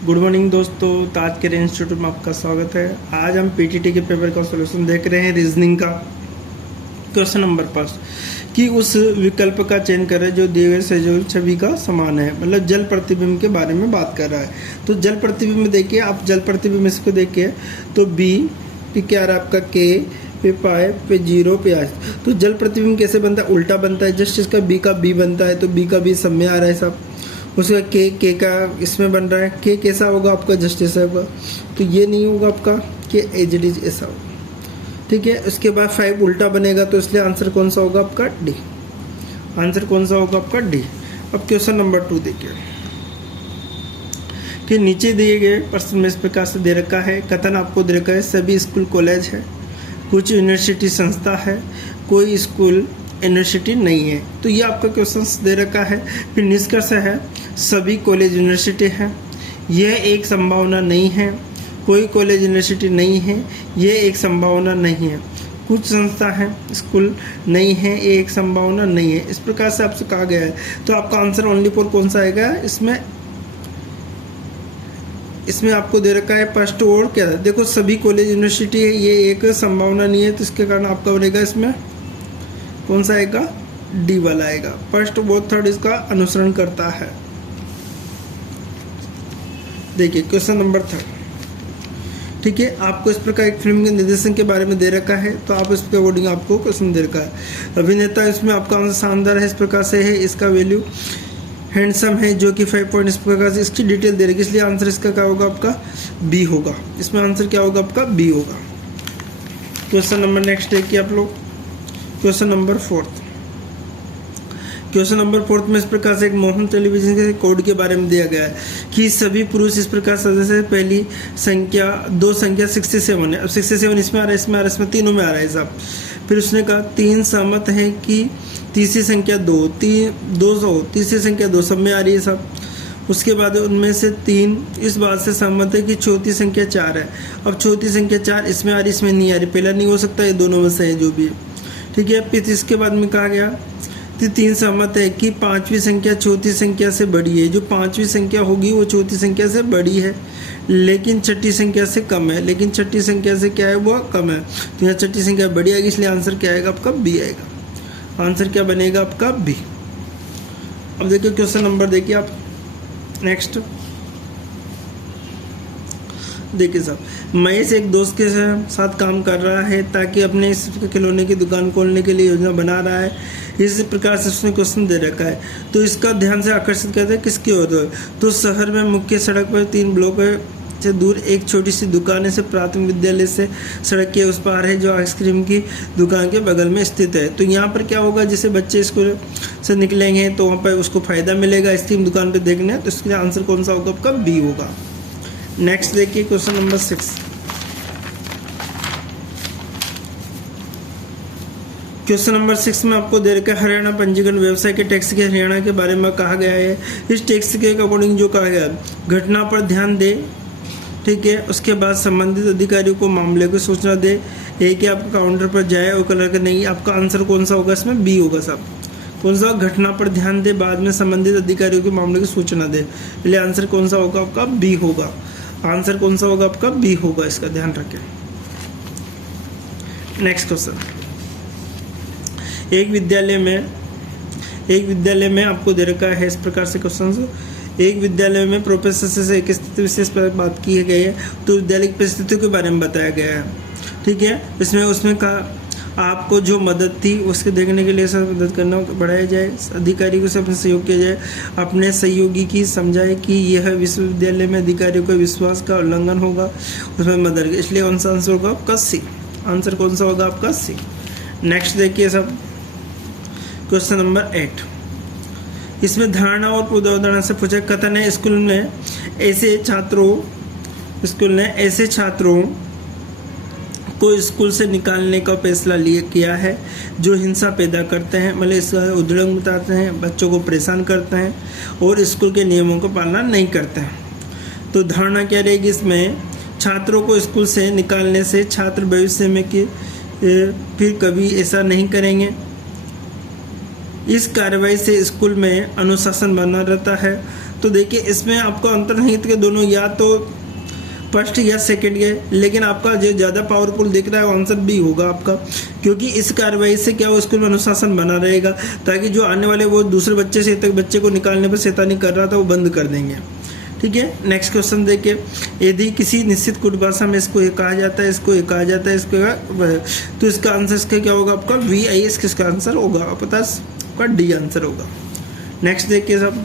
Good morning दोस्तों, ताज के institute में आपका स्वागत है। आज हम पीटीटी के पेपर का सॉल्यूशन देख रहे हैं। रीजनिंग का क्वेश्चन नंबर 5 कि उस विकल्प का चयन करें जो दिए गए संयोजन छवि का समान है। मतलब जल प्रतिबिंब के बारे में बात कर रहा है। तो जल प्रतिबिंब देखिए, आप जल प्रतिबिंब इसको देखिए तो बी पे क्या आ रहा है आपका के, पे पाए, पे जीरो, पे आज। तो जल प्रतिबिंब कैसे बनता है? उल्टा बनता है। जस्ट इसका बी का बी बनता है तो बी का बी सब में आ रहा है सब। उसका के का इसमें बन रहा है। के कैसा होगा आपका? जस्ट ऐसा होगा। तो ये नहीं होगा आपका के एज इट इज ऐसा होगा। ठीक है। उसके बाद 5 उल्टा बनेगा तो इसलिए आंसर कौन सा होगा आपका? डी। आंसर कौन सा होगा आपका? डी। अब क्वेश्चन नंबर 2 देखिए कि नीचे दिए गए प्रश्न में इस प्रकार से दे रखा है। कथन आपको दे रखा है सभी स्कूल कॉलेज है, कुछ यूनिवर्सिटी संस्था है, कोई स्कूल यूनिवर्सिटी नहीं है। तो ये आपका क्वेश्चन दे रखा है। फिर निष्कर्ष है सभी कॉलेज यूनिवर्सिटी है, यह एक संभावना नहीं है। कोई कॉलेज यूनिवर्सिटी नहीं है, ये एक संभावना नहीं है। कुछ संस्था है, स्कूल नहीं है, ये एक संभावना नहीं है। इस प्रकार से आपसे कहा गया है। तो आपका आंसर ओनली फॉर कौन सा आएगा? इसमें आपको दे रखा है फर्स्ट और क्या है? देखो सभी कॉलेज यूनिवर्सिटी है, ये एक संभावना नहीं है। तो इसके कारण आपका बनेगा इसमें कौन सा आएगा? डी वाला आएगा। फर्स्ट और थर्ड इसका अनुसरण करता है। देखिए क्वेश्चन नंबर 3। ठीक है, आपको इस प्रकार एक फिल्म के निर्देशन के बारे में दे रखा है तो आप इसके अकॉर्डिंग आपको क्वेश्चन दे रखा है। अभिनेता इसमें आपका आंसर शानदार है, इस प्रकार से है। इसका वैल्यू हैंडसम है जो कि 5 पॉइंट इस प्रकार से इसकी डिटेल दे रखी, इसलिए आंसर इसका क्या होगा आपका? बी होगा। इसमें आंसर क्या होगा आपका? बी होगा। क्वेश्चन नंबर नेक्स्ट है कि आप लोग क्वेश्चन नंबर 4। क्वेश्चन नंबर 4 में इस प्रकार से एक मोहन टेलीविजन के कोड के बारे में दिया गया है कि सभी पुरुष इस प्रकार सदस्य है। पहली संख्या 2 संख्या 67 है। अब 67 इसमें आ रहा है, इसमें आ रहा है, इसमें तीनों में आ रहा है साहब। फिर उसने कहा 3 सहमत है कि तीसरी संख्या 2 तीसरी संख्या 2 सब में आ रही है साहब। उसके बाद उनमें से 3 इस बात से सहमत है कि चौथी संख्या 4 है। अब चौथी संख्या 4 इसमें आ रही, इसमें नहीं आ रही। पहला नहीं हो सकता, ये दोनों में से है जो भी है। ठीक है। फिर इसके बाद में कहा गया कि 3 सहमत है कि 5वीं संख्या चौथी संख्या से बड़ी है। जो 5वीं संख्या होगी वो चौथी संख्या से बड़ी है लेकिन छठी संख्या से कम है। लेकिन छठी संख्या से क्या है? वो कम है। तो यहाँ छठी संख्या बड़ी आएगी, इसलिए आंसर क्या आएगा आपका? बी आएगा। आंसर क्या बनेगा आपका? बी। अब देखिए क्वेश्चन नंबर देखिए आप नेक्स्ट। देखिए साहब, महेश एक दोस्त के साथ काम कर रहा है ताकि अपने इस खिलौने की दुकान खोलने के लिए योजना बना रहा है। इस प्रकार से उसने क्वेश्चन दे रखा है तो इसका ध्यान से आकर्षित करता है किसकी ओर? तो शहर में मुख्य सड़क पर 3 ब्लॉक से दूर एक छोटी सी दुकान है। से प्राथमिक विद्यालय से सड़क के उस पार है जो आइसक्रीम की दुकान के बगल में स्थित है। तो यहाँ पर क्या होगा? जैसे बच्चे स्कूल से निकलेंगे तो वहाँ पर उसको फायदा मिलेगा आइसक्रीम दुकान पर देखने। तो इसके आंसर कौन सा होगा आपका? बी होगा। नेक्स्ट देखिए क्वेश्चन नंबर 6। क्वेश्चन नंबर 6 में आपको दे रखा है हरियाणा पंजीकरण व्यवसाय के टैक्स के हरियाणा के बारे में कहा गया है। इस टैक्स के अकॉर्डिंग जो कहा गया घटना पर ध्यान दे। ठीक है। उसके बाद संबंधित अधिकारियों को मामले को सूचना दे। एक आपका काउंटर पर जाए और कलर का नहीं। आपका आंसर कौन सा होगा? इसमें बी होगा साहब। कौन सा? घटना पर ध्यान दे, बाद में संबंधित अधिकारियों के मामले की सूचना दे। इसलिए आंसर कौन सा होगा आपका? बी होगा। आंसर कौन सा होगा आपका? बी होगा। इसका ध्यान रखें। Next question. एक विद्यालय में आपको दे रखा है इस प्रकार से क्वेश्चन। एक विद्यालय में प्रोफेसर से एक स्थिति विशेष पर बात की गई है तो विद्यालय की परिस्थितियों के बारे में बताया गया है। ठीक है। उसमें कहा आपको जो मदद थी उसके देखने के लिए सब मदद करना बढ़ाया जाए, अधिकारी को से अपने सहयोग किया जाए, अपने सहयोगी की समझाए कि यह विश्वविद्यालय में अधिकारियों के विश्वास का उल्लंघन होगा, उसमें मदद। इसलिए कौन सा आंसर होगा आपका? सी। आंसर कौन सा होगा आपका? सी। नेक्स्ट देखिए सब क्वेश्चन नंबर 8। इसमें धारणा और उदाहरण से पूछा कथन है स्कूल ने ऐसे छात्रों को स्कूल से निकालने का फैसला किया है जो हिंसा पैदा करते हैं, मतलब इसका उद्योग बताते हैं, बच्चों को परेशान करते हैं और स्कूल के नियमों को पालना नहीं करते हैं। तो धारणा क्या रहेगी इसमें? छात्रों को स्कूल से निकालने से छात्र भविष्य में कि फिर कभी ऐसा नहीं करेंगे। इस कार्रवाई से स्कूल में अनुशासन बना रहता है। तो देखिए इसमें आपको अंतर्निहित के दोनों या तो फर्स्ट या सेकंड के, लेकिन आपका जो ज़्यादा पावरफुल दिख रहा है वो आंसर बी होगा आपका, क्योंकि इस कार्रवाई से क्या हो स्कूल में अनुशासन बना रहेगा, ताकि जो आने वाले वो दूसरे बच्चे से तक बच्चे को निकालने पर शैतानी कर रहा था वो बंद कर देंगे। ठीक है, नेक्स्ट क्वेश्चन देखिए, यदि किसी निश्चित कुट भाषा में इसको ये कहा जाता है, इसको ये कहा जाता है, इसको, तो इसका आंसर इसका क्या होगा आपका VIS, किसका आंसर होगा पता आपका डी आंसर होगा। नेक्स्ट देखिए सब,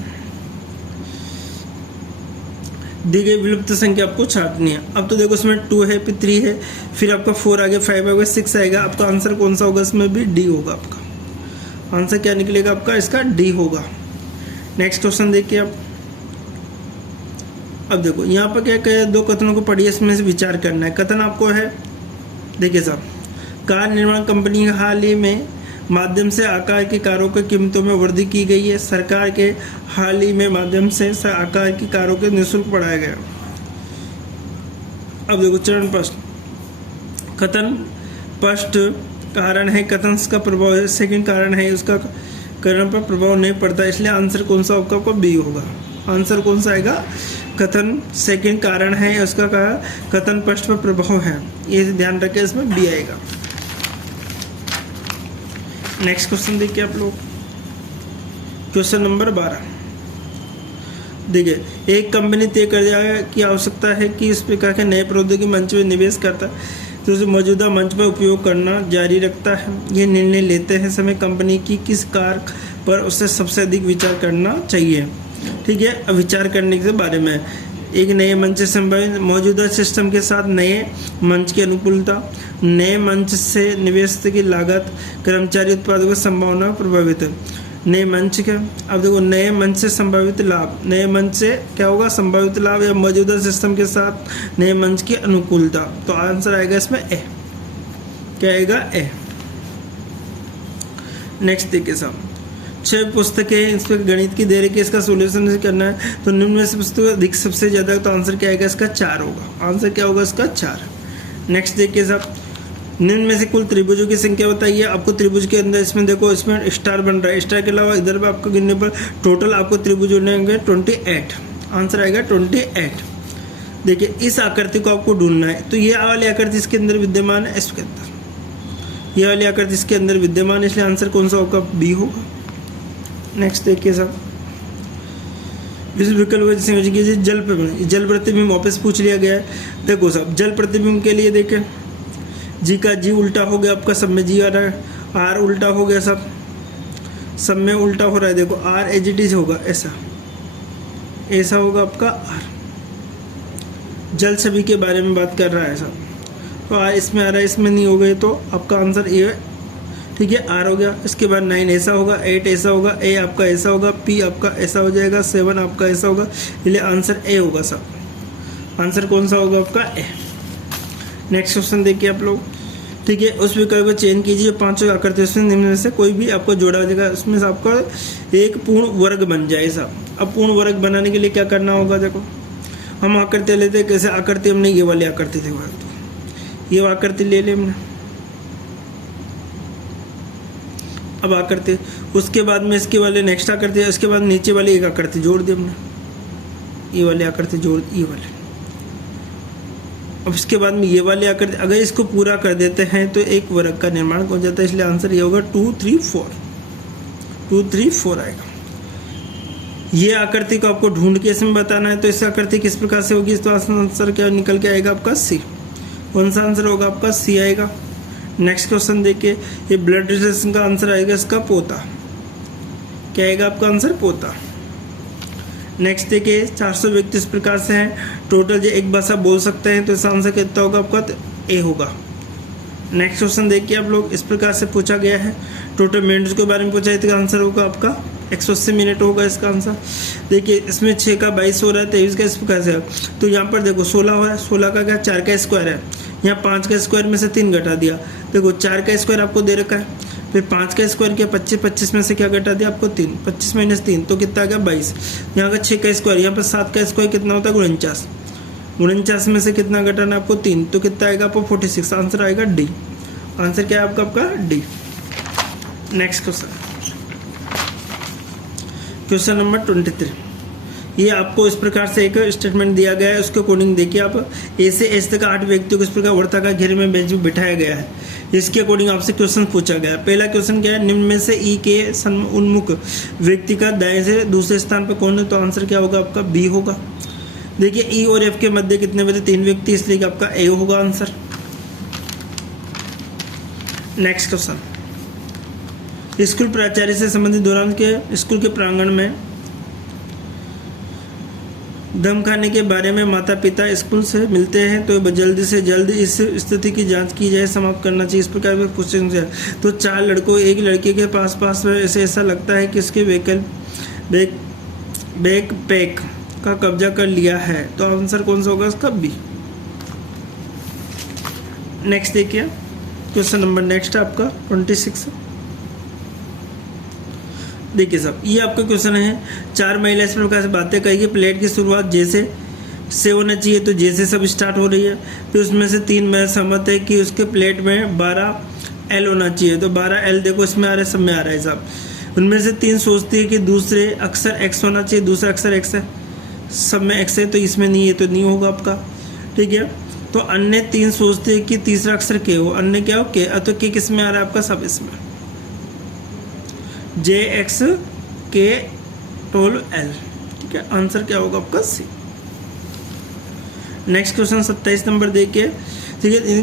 दी गई विलुप्त संख्या आपको छाटनी है। अब तो देखो इसमें 2 है, फिर 3 है, फिर आपका 4 आ गया, 5 आ गया, 6 आएगा, आपका आंसर कौन सा होगा इसमें भी डी होगा। आपका आंसर क्या निकलेगा आपका इसका डी होगा। नेक्स्ट क्वेश्चन देखिए आप, अब देखो यहाँ पर क्या कहे, 2 कथनों को पढ़िए, इसमें से विचार करना है। कथन आपको है, देखिए साहब, कार निर्माण कंपनी हाल ही में माध्यम से आकार की कारों की कीमतों में वृद्धि की गई है। सरकार के हाल ही में माध्यम से आकार की कारों के निःशुल्क बढ़ाया गया। अब देखो चरण स्पष्ट, कथन स्पष्ट कारण है, कथन का प्रभाव है, सेकंड कारण है, उसका करण पर प्रभाव नहीं पड़ता, इसलिए आंसर कौन सा होगा आपका बी होगा। आंसर कौन सा आएगा, कथन सेकंड कारण है, उसका कथन स्पष्ट पर प्रभाव है, ये ध्यान रखें, इसमें बी आएगा। नेक्स्ट क्वेश्चन देखिए आप लोग, क्वेश्चन नंबर 12 देखिए, एक कंपनी तय कर दिया की आवश्यकता है कि इस प्रकार के नए प्रौद्योगिकी मंच में निवेश करता है तो उसे मौजूदा मंच पर उपयोग करना जारी रखता है। ये निर्णय लेते हैं समय कंपनी की किस कार पर उसे सबसे अधिक विचार करना चाहिए। ठीक है, अब विचार करने के बारे में, एक नए मंच से संबंधित, मौजूदा सिस्टम के साथ नए मंच की अनुकूलता, नए मंच से निवेश की लागत, कर्मचारी उत्पादों की संभावना प्रभावित, नए मंच का, अब देखो नए मंच से संभावित लाभ, नए मंच से क्या होगा संभावित लाभ, या मौजूदा सिस्टम के साथ नए मंच की अनुकूलता। तो आंसर आएगा इसमें ए, क्या आएगा ए। नेक्स्ट देखिए साहब, 6 पुस्तकें, इस पर गणित की दे रही कि इसका सोल्यूशन करना है, तो निम्न में से पुस्तक अधिक सबसे ज़्यादा, तो आंसर क्या आएगा इसका 4 होगा। आंसर क्या होगा इसका 4। नेक्स्ट देखिए साहब, निम्न में से कुल त्रिभुजों की संख्या बताइए। आपको त्रिभुज के अंदर इसमें देखो इसमें स्टार बन रहा है, स्टार के अलावा इधर पर आपको गिनने पर टोटल आपको त्रिभुज बनेंगे 28। आंसर आएगा 28। देखिए इस आकृति को आपको ढूंढना है, तो ये वाली आकृति इसके अंदर विद्यमान है, इसके अंदर ये वाली आकृति इसके अंदर विद्यमान है, इसलिए आंसर कौन सा होगा बी होगा। नेक्स्ट देखिए साहब, विश्व विकल्प जल प्रतिबिंब वापस पूछ लिया गया है। देखो साहब, जल प्रतिबिंब के लिए देखें, जी का जी उल्टा हो गया, आपका सब में जी आ रहा है, आर उल्टा हो गया, सब में उल्टा हो रहा है। देखो आर एज इट इज होगा, ऐसा होगा आपका आर। जल छवि के बारे में बात कर रहा है साहब, तो आर इसमें आ रहा है, इसमें नहीं हो गए, तो आपका आंसर ए है। ठीक है, आर हो गया, इसके बाद 9 ऐसा होगा, 8 ऐसा होगा, ए आपका ऐसा होगा, पी आपका ऐसा हो जाएगा, 7 आपका ऐसा होगा, इसलिए आंसर ए होगा साहब। आंसर कौन सा होगा आपका ए। नेक्स्ट क्वेश्चन देखिए आप लोग, ठीक है, उस विकल्प को चयन कीजिए, 5 आकृति उसमें निम्न में से कोई भी आपको जोड़ा जाएगा, उसमें से आपका एक पूर्ण वर्ग बन जाए साहब। अब पूर्ण वर्ग बनाने के लिए क्या करना होगा, देखो हम आकृति लेते हैं, कैसे आकृति, हमने ये वाली आकृति देखो, तो ये आकृति ले ले हमने, अब आकृति, उसके बाद में इसके वाले नेक्स्ट आकृति, इसके बाद नीचे वाली एक आकृति जोड़ दी हमने, ये वाली आकृति जोड़, ये वाले, अब इसके बाद में ये वाली आकृति, अगर इसको पूरा कर देते हैं तो एक वर्ग का निर्माण हो जाता है, इसलिए आंसर ये होगा 2 3 4, 2 3 4 आएगा। ये आकृति को आपको ढूंढ के इसमें बताना है, तो इस आकृति किस प्रकार से होगी, तो आंसर क्या निकल के आएगा आपका सी। कौन सा आंसर होगा आपका सी आएगा। नेक्स्ट क्वेश्चन देखिए, ये ब्लड रिलेशन का आंसर आएगा इसका पोता, क्या आएगा आपका आंसर पोता। नेक्स्ट देखिए, 400 व्यक्ति इस प्रकार से हैं, टोटल जो एक भाषा बोल सकते हैं, तो इसका आंसर कितना होगा आपका, तो ए होगा। नेक्स्ट क्वेश्चन देखिए आप लोग, इस प्रकार से पूछा गया है, टोटल मिनट्स के बारे में पूछा है, तो आंसर होगा आपका 180 मिनट होगा इसका आंसर। देखिए इसमें 6 का 22 हो रहा है, 23 का इस प्रकार से, तो यहाँ पर देखो 16 हो रहा है, 16 का क्या 4 का स्क्वायर है, यहाँ 5 का स्क्वायर में से 3 घटा दिया, देखो 4 का स्क्वायर आपको दे रखा है, फिर 5 का स्क्वायर किया 25, 25 में से क्या घटा दिया आपको 3, 25 माइनस 3 तो कितना आ गया 22। यहाँ का 6 का स्क्वायर, यहाँ पर 7 का स्क्वायर कितना होता है 49, 49 में से कितना घटाना आपको 3, तो कितना आएगा आपको 46। आंसर आएगा डी। आंसर क्या है आपका D. Next question, question number 23, ये आपको इस प्रकार से एक स्टेटमेंट दिया गया है, उसके अकॉर्डिंग देखिए आप ए से एस तक 8 व्यक्तियों को इस प्रकार वर्ताकार घेरे में बेंच में बिठाया गया है। इसके अकॉर्डिंग आपसे क्वेश्चन पूछा गया है। पहला क्वेश्चन क्या है, निम्न में से ई के उन्मुख व्यक्ति का दाएं से दूसरे स्थान पर कौन है? तो आंसर क्या होगा आपका? बी होगा। देखिए ई और एफ के मध्य कितने बचे? 3 व्यक्ति, इसलिए कि आपका ए होगा आंसर। नेक्स्ट क्वेश्चन, स्कूल प्राचार्य से संबंधित दौरान के स्कूल के प्रांगण में दम खाने के बारे में माता पिता स्कूल से मिलते हैं तो जल्द से जल्द इस स्थिति की जांच की जाए, समाप्त करना चाहिए। इस प्रकार के क्वेश्चन है। तो 4 लड़कों एक लड़के के पास ऐसा लगता है कि इसके बैकपैक का कब्जा कर लिया है, तो आंसर कौन सा होगा इसका? बी। नेक्स्ट देखिए क्वेश्चन नंबर नेक्स्ट आपका 26। देखिए साहब, ये आपका क्वेश्चन है, 4 महिला इस प्रकार से बातें कहेगी, प्लेट की शुरुआत जैसे से होना चाहिए, तो जैसे सब स्टार्ट हो रही है। फिर उसमें से 3 में सहमत है कि उसके प्लेट में 12 एल होना चाहिए, तो 12 एल देखो इसमें आ रहा है, सब में आ रहा है साहब। उनमें से 3 सोचती है कि दूसरे अक्षर एक्स होना चाहिए, दूसरा अक्षर एक्स है, सब में एक्स है, तो इसमें नहीं है, तो नहीं होगा आपका। ठीक है, तो अन्य 3 सोचते हैं कि तीसरा अक्षर के हो, अन्य क्या हो? के। तो के किस में आ रहा है आपका? सब इसमें, जे एक्स के टोल एल। ठीक है, आंसर क्या होगा आपका? सी। नेक्स्ट क्वेश्चन 27 नंबर देखिए। ठीक है,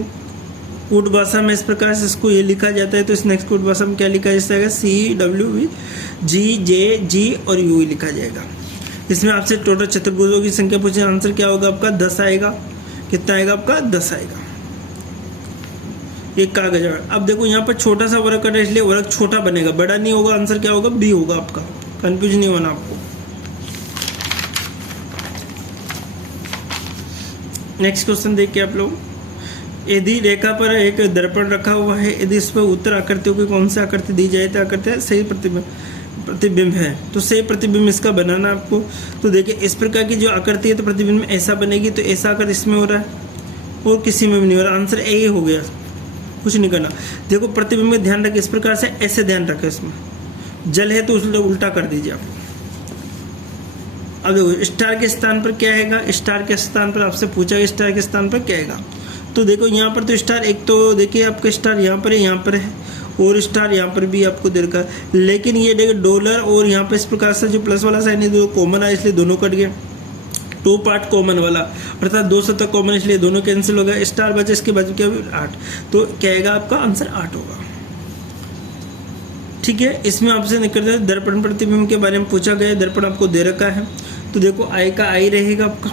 कूट भाषा में इस प्रकार से इसको ये लिखा जाता है, तो इस नेक्स्ट कूट भाषा में क्या लिखा जाएगा? सी डब्ल्यू वी जी जे जी और यू लिखा जाएगा। इसमें आपसे टोटल चतुर्भुजों की संख्या पूछे, आंसर क्या होगा आपका? 10 आएगा। कितना आएगा आपका? 10 आएगा। एक कागज। अब देखो यहाँ पर छोटा सा वर्ग कटा, इसलिए वर्ग छोटा बनेगा, बड़ा नहीं होगा। आंसर क्या होगा? बी होगा आपका। कंफ्यूज नहीं होना आपको। नेक्स्ट क्वेश्चन देखिए आप लोग। यदि रेखा पर एक दर्पण रखा हुआ है, यदि इस पर उत्तर आकृतियों की कौन सी आकृति दी जाए तो आकृति सही प्रतिबिंब है, तो सही प्रतिबिंब इसका बनाना आपको। तो देखिए इस प्रकार की जो आकृति है, तो प्रतिबिंब ऐसा बनेगी, तो ऐसा आकर इसमें हो रहा है और किसी में भी नहीं हो रहा। आंसर ए हो गया, कुछ नहीं करना। देखो प्रतिबिंब में ध्यान रखें, इस प्रकार से ऐसे ध्यान रखें, इसमें जल है तो उसको उल्टा कर दीजिए आप। अब देखो स्टार के स्थान पर क्या आएगा? स्टार के स्थान पर आपसे पूछा है स्टार के स्थान पर क्या आएगा, तो देखो यहाँ पर तो स्टार एक तो देखिए आपका स्टार यहाँ पर है, यहाँ पर है, और स्टार यहाँ पर भी आपको दे रखा है। लेकिन ये देखिए डॉलर और यहाँ पर इस प्रकार से जो प्लस वाला साइन है दो कॉमन है, इसलिए दोनों कट गए। 2 पार्ट कॉमन वाला, अर्थात 2 शतक कॉमन, इसलिए दोनों कैंसिल हो गया। स्टार बचे, इसके बाद क्या 8, तो क्या आएगा आपका? आंसर 8 होगा। ठीक है, इसमें आपसे निकल जाए दर्पण प्रतिबिंब के बारे में पूछा गया। दर्पण आपको दे रखा है, तो देखो आई का आई रहेगा आपका,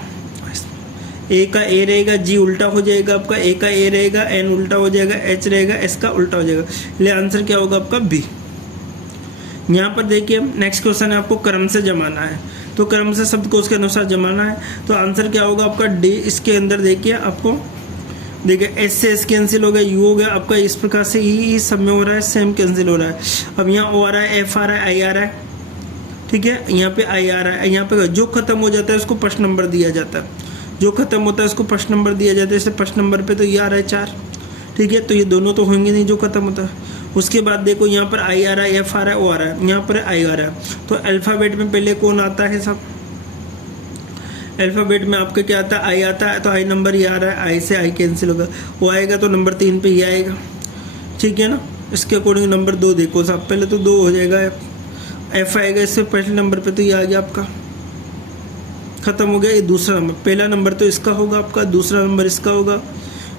ए का ए रहेगा, जी उल्टा हो जाएगा आपका, ए का ए रहेगा, एन उल्टा हो जाएगा, एच रहेगा, एस का उल्टा हो जाएगा, इसलिए आंसर क्या होगा आपका? बी। यहाँ पर देखिए नेक्स्ट क्वेश्चन है, आपको क्रम से जमाना है, तो क्रम से शब्दकोश के अनुसार जमाना है, तो आंसर क्या होगा आपका? डी। इसके अंदर देखिए आपको देखिए एस से एस कैंसिल हो गया, यू हो गया आपका, इस प्रकार से ई सब में हो रहा है, सेम कैंसिल हो रहा है। अब यहाँ ओ आ रहा है, एफ आ रहा है, आई आ रहा है, ठीक है, यहाँ पे आई आ रहा है, यहाँ पे जो खत्म हो जाता है उसको फर्स्ट नंबर दिया जाता है, जो खत्म होता है उसको फर्स्ट नंबर दिया जाता है, इसलिए फर्स्ट नंबर पे तो ये आ रहा है 4, ठीक है, तो ये दोनों तो होंगे नहीं जो खत्म होता है। उसके बाद देखो यहाँ पर आई आ रहा है, एफ आ रहा है, ओ आ रहा है, यहाँ पर आई आ रहा है, तो अल्फ़ाबेट में पहले कौन आता है सब? अल्फ़ाबेट में आपका क्या आता है? आई आता है, तो आई नंबर ये आ रहा है, आई से आई कैंसिल होगा, वो आएगा तो नंबर 3 पे ये आएगा, ठीक है ना। इसके अकॉर्डिंग नंबर 2 देखो साहब, पहले तो 2 हो जाएगा, एफ आएगा, इससे पहले नंबर पे तो ये आ गया आपका, खत्म हो गया। ये दूसरा नंबर, पहला नंबर तो इसका होगा आपका, दूसरा नंबर इसका होगा,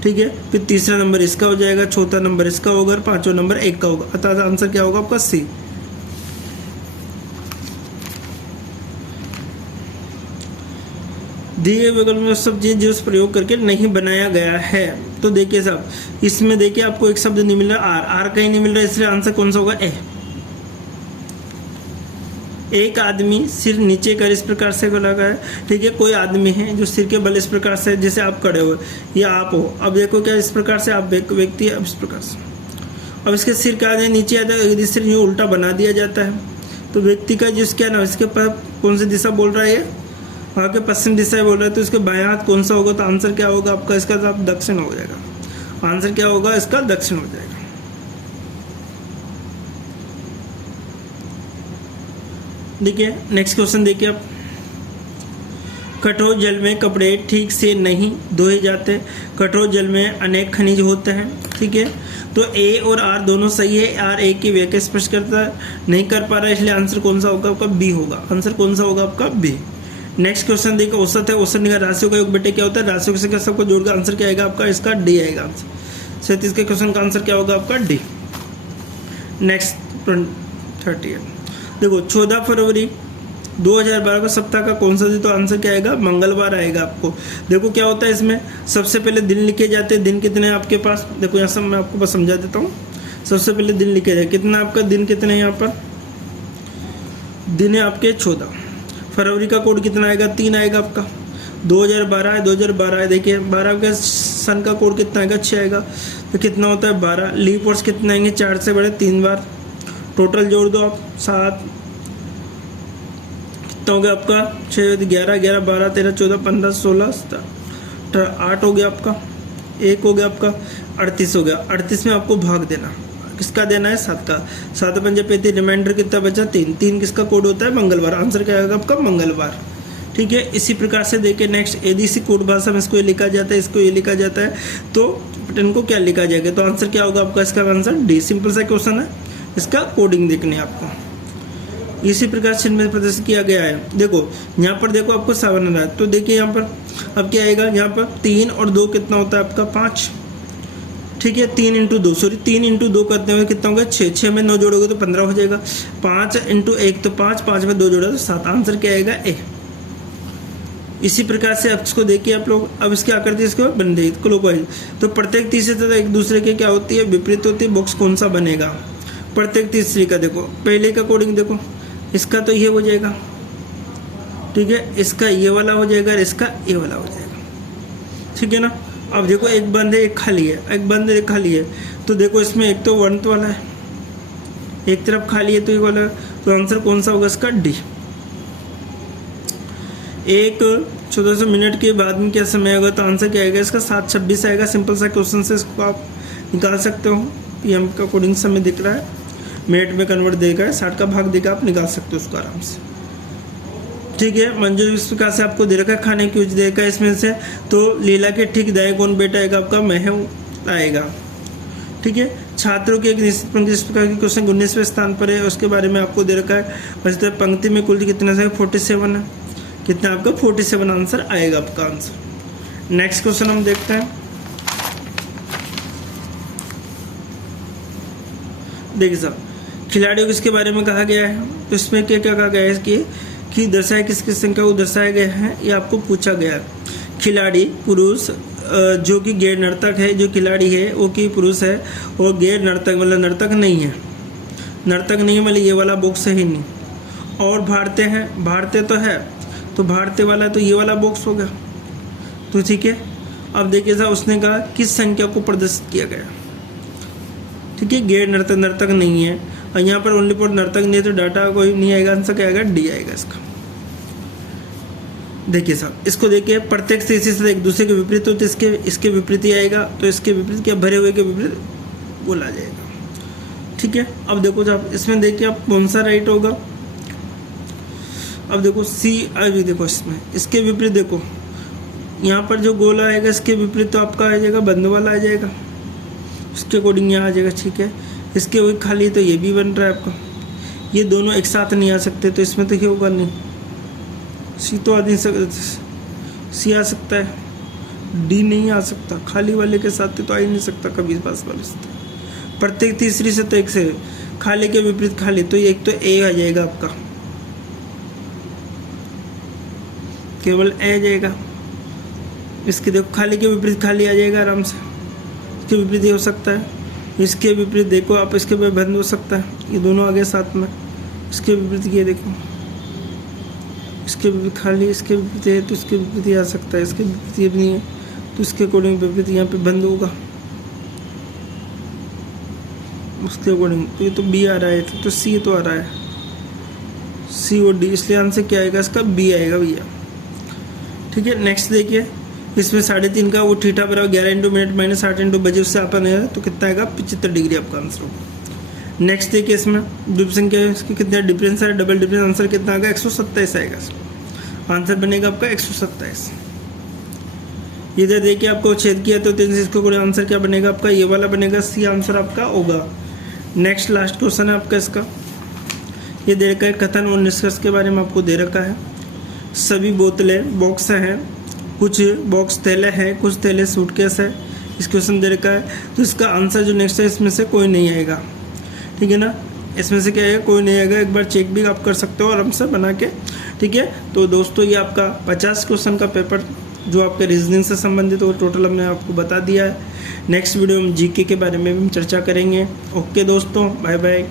ठीक है, फिर तीसरा नंबर इसका हो जाएगा, चौथा नंबर इसका होगा और पांचवा नंबर 1 का होगा, अतः आंसर क्या होगा आपका? सी। दिए विकल्प में सब चीज जो प्रयोग करके नहीं बनाया गया है, तो देखिए साहब इसमें देखिए आपको एक शब्द नहीं मिल रहा, आर, आर कहीं नहीं मिल रहा, इसलिए आंसर कौन सा होगा? ए। एक आदमी सिर नीचे कर इस प्रकार से लगा है, ठीक है, कोई आदमी है जो सिर के बल इस प्रकार से, जैसे आप खड़े हो या आप हो, अब देखो क्या इस प्रकार से आप व्यक्ति है, अब इस प्रकार से, अब इसके सिर का नीचे आता है, यदि सिर यूँ उल्टा बना दिया जाता है तो व्यक्ति का जिस क्या नाम, इसके पर कौन सी दिशा बोल रहा है? ये वहाँ के पश्चिम दिशा बोल रहा है, तो इसके बाएं हाथ कौन सा होगा? तो आंसर क्या होगा आपका? इसका तो आप दक्षिण हो जाएगा, आंसर क्या होगा इसका? दक्षिण हो जाएगा। देखिए नेक्स्ट क्वेश्चन देखिए आप, कठोर जल में कपड़े ठीक से नहीं धोए जाते। कठोर जल में अनेक खनिज होते हैं, ठीक है। तो ए और आर दोनों सही है। आर ए की व्याख्या स्पष्ट करता नहीं कर पा रहा है, इसलिए आंसर कौन सा होगा आपका? बी होगा। आंसर कौन सा होगा आपका? बी। नेक्स्ट क्वेश्चन देखिए, औसत है, औसत निकाल राशियों का योग बेटे क्या होता है? राशियों से सबको जोड़कर आंसर क्या आएगा आपका? इसका डी आएगा आंसर। 37 के क्वेश्चन का आंसर क्या होगा आपका? डी। नेक्स्ट 30 देखो, 14 फरवरी 2012 का सप्ताह का कौन सा दिन? तो आंसर क्या आएगा? मंगलवार आएगा आपको। देखो क्या होता है इसमें, सबसे पहले दिन लिखे जाते हैं। दिन कितने हैं आपके पास? देखो यहाँ से मैं आपको बस समझा देता हूँ। सबसे पहले दिन लिखे जाए, कितना आपका दिन कितने हैं यहाँ पर? दिन है आपके 14। फरवरी का कोड कितना आएगा? 3 आएगा आपका। 2012 है, 2012 है। देखिए 12 का सन का कोड कितना आएगा? 6 आएगा। तो कितना होता है? 12। लीप वर्ष कितने आएंगे? 4 से बड़े 3 बार। टोटल जोड़ दो आप, 7 कितना हो गया आपका? 6 11 11 12 13 14 15 16 17 8 हो गया आपका। 1 हो गया आपका। 38 हो गया। 38 में आपको भाग देना, किसका देना है? 7 का। 7 पंजे 35, रिमाइंडर कितना बचा? 3। 3 किसका कोड होता है? मंगलवार। आंसर क्या आएगा आपका? मंगलवार, ठीक है। इसी प्रकार से देखिए नेक्स्ट, एडीसी कोड भाषा में इसको ये लिखा जाता है, इसको ये लिखा जाता है, तो इनको क्या लिखा जाएगा? तो आंसर क्या होगा आपका? इसका आंसर डी। सिंपल सा क्वेश्चन है, इसका कोडिंग देखने आपको। इसी प्रकार से इनमें प्रदर्शित किया गया है। देखो यहाँ पर देखो आपको 7 आ रहा है, तो देखिए यहाँ पर अब क्या आएगा? यहाँ पर 3 और 2 कितना होता है आपका? 5, ठीक है। 3 × 2 सॉरी 3 × 2 करते हुए कितना होगा? 6। 6 में 9 जोड़ोगे तो 15 हो जाएगा। 5 × 1 तो 5, 5 में 2 जोड़ा तो 7। आंसर क्या आएगा? ए। इसी प्रकार से अब इसको देखिए आप लोग, अब इसकी आकृति इसको बन रही है क्लॉकवाइज। तो प्रत्येक तीसरे तथा एक दूसरे के क्या होती है? विपरीत होती है। बॉक्स कौन सा बनेगा? प्रत्येक तीसरी का देखो, पहले का कोडिंग देखो, इसका तो ये हो जाएगा, ठीक है। इसका ये वाला हो जाएगा, इसका ये वाला हो जाएगा, ठीक है ना। अब देखो एक बंद है, एक खाली है, एक बंद है, एक खाली है। तो देखो इसमें एक तो वंत वाला है, एक तरफ खाली है तो ये वाला। तो आंसर कौन सा होगा इसका? डी। एक 1400 मिनट के बाद में क्या समय होगा? तो आंसर क्या आएगा इसका? 7:26 आएगा। सिंपल सा क्वेश्चन से इसको आप निकाल सकते हो। पीएम का कोडिंग समय दिख रहा है, मिनट में कन्वर्ट देगा है, 60 का भाग देगा, आप निकाल सकते हो उसको आराम से, ठीक है। मंजूर इस प्रकार से आपको दे रखा है, खाने की कुछ देगा इसमें से। तो लीला के ठीक दाएं कौन बेटा आएगा आपका? महू आएगा, ठीक है। छात्रों की एक निश्चित पंक्ति इस प्रकार के क्वेश्चन 19वें स्थान पर है, उसके बारे में आपको दे रखा है। बचते पंक्ति में कुल कितना है? 47 है। कितना आपका? 47 आंसर आएगा आपका आंसर। नेक्स्ट क्वेश्चन हम देखते हैं। देखिए साहब, खिलाड़ियों को इसके बारे में कहा गया है, तो इसमें क्या क्या कहा गया है कि दर्शाए किस किस संख्या को दर्शाया गया है, ये आपको पूछा गया है। खिलाड़ी पुरुष जो कि गैर नर्तक है, जो खिलाड़ी है वो कि पुरुष है, और गैर नर्तक मतलब नर्तक नहीं है, नर्तक नहीं है मतलब ये वाला बॉक्स है ही नहीं। और भारतीय है, भारतीय तो है, तो भारतीय वाला तो ये वाला बॉक्स हो गया, तो ठीक है। अब देखिए साहब, उसने कहा किस संख्या को प्रदर्शित किया गया, ठीक है। गैर नर्तक, नर्तक नहीं है, और यहाँ पर ओनली फॉर नर्तक नहीं है, तो डाटा कोई नहीं आएगा। आंसर क्या आएगा? डी आएगा इसका। देखिए साहब, इसको देखिए, प्रत्येक स्थिति से एक दूसरे के विपरीत हो, तो इसके विपरीत ही आएगा, तो इसके विपरीत क्या? भरे हुए के विपरीत बोला जाएगा, ठीक है। अब देखो साहब, इसमें देखिए आप कौन सा राइट होगा। अब देखो सी, अभी देखो इसमें इसके विपरीत देखो, यहाँ पर जो गोला आएगा इसके विपरीत तो आपका आ जाएगा बंद वाला आ जाएगा, उसके अकॉर्डिंग यहाँ आ जाएगा, ठीक है। इसके वही खाली तो ये भी बन रहा है आपका, ये दोनों एक साथ नहीं आ सकते, तो इसमें तो क्या होगा? नहीं, सी तो आ नहीं सकता, सी आ सकता है, डी नहीं आ सकता, खाली वाले के साथ तो आ ही नहीं सकता कभी पास वाले से। प्रत्येक तीसरी से तो एक से खाली के विपरीत खाली, तो एक तो ए आ जाएगा आपका, केवल ए आ जाएगा। इसके देखो खाली के विपरीत खाली आ जाएगा आराम से, इसके विपरीत ये हो सकता है, इसके विपरीत देखो आप, इसके पे बंद हो सकता है, ये दोनों आ गए साथ में। इसके विपरीत ये देखो, इसके विपरीत खाली, इसके विपरीत है तो इसके विपरीत ही आ सकता है, इसके विपरीत ये भी नहीं है तो इसके अकॉर्डिंग विपरीत यहाँ पे बंद होगा, उसके अकॉर्डिंग। तो ये तो बी आ रहा है, तो सी तो आ रहा है, सी और डी, इसलिए आंसर क्या आएगा इसका? बी आएगा भैया, ठीक है। नेक्स्ट देखिए, इसमें 3.5 का वो थीटा बराबर 11 × मिनट -8 × बजे, उससे अपन है तो कितना आएगा? 75 डिग्री आपका आंसर होगा। नेक्स्ट देखिए इसमें द्वीप संख्या इसकी कितना डिफरेंस है, डबल डिफरेंस, आंसर कितना आएगा 127 आएगा। आंसर बनेगा आपका 127। इधर देखिए आपको छेद किया तो 3 से इसको कोई आंसर क्या बनेगा आपका, ये वाला बनेगा, सी आंसर आपका होगा। नेक्स्ट लास्ट क्वेश्चन है आपका इसका, ये दे रखा है कथन और निष्कर्ष के बारे में आपको दे रखा है। सभी बोतलें बॉक्स हैं, कुछ बॉक्स थैले हैं, कुछ थैले सूटकेस है, इस क्वेश्चन दे रखा है। तो इसका आंसर जो नेक्स्ट है इसमें से कोई नहीं आएगा, ठीक है ना, इसमें से क्या आएगा, कोई नहीं आएगा। एक बार चेक भी आप कर सकते हो आराम से बना के, ठीक है। तो दोस्तों ये आपका 50 क्वेश्चन का पेपर जो आपके रीजनिंग से संबंधित वो टोटल हमने आपको बता दिया है। नेक्स्ट वीडियो में जीके के बारे में भी हम चर्चा करेंगे। ओके दोस्तों, बाय बाय।